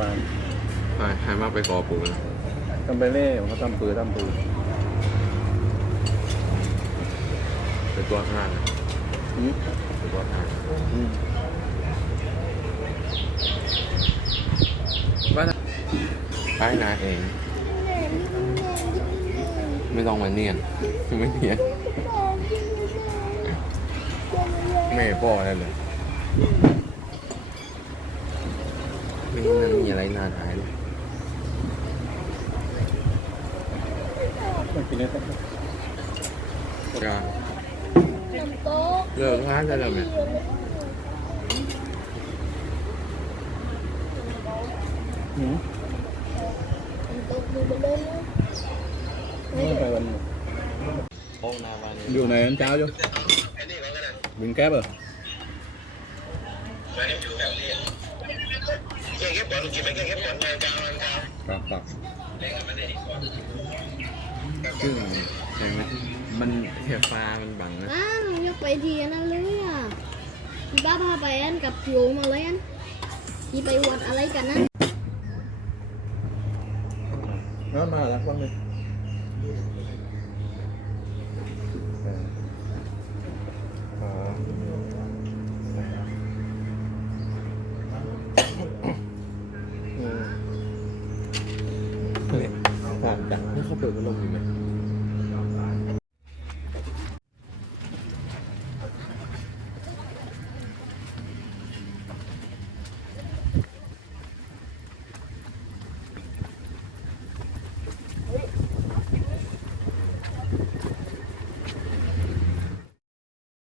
บ้านหายหายมากไปขอปู่นะทำไปเล่เขาทำปืนทำปืนเป็นตัวห้างอืมเป็นตัวห้างอืมว่าไปนาเอง ไม่ต้องมาเนียนไม่เนียนไม่พ่อได้เลยไม่นั่นมีอะไรน่าทายเลย มันกินได้สักก็น้ำโต๊ะเลิกร้า นได้แล้วไหมอืมน้ำโต๊ะดูไปเลยนะไม่ไปวันโอ้นาวันอยู่ไหนอันเช้าอยู่วินก๊ปเหรอครับครับซึ่งใช่ไหมมันแค่ฟ้ามันบังนะอ้าวอยกไปทีนั่นเลยอะพี่ป้าพาไปอันกับโยมาเลยอันที่ไปวัดอะไรกันนั่นน้ำมาแล้ววันนี้ เขาเปิดพัดลมอยู่ไหม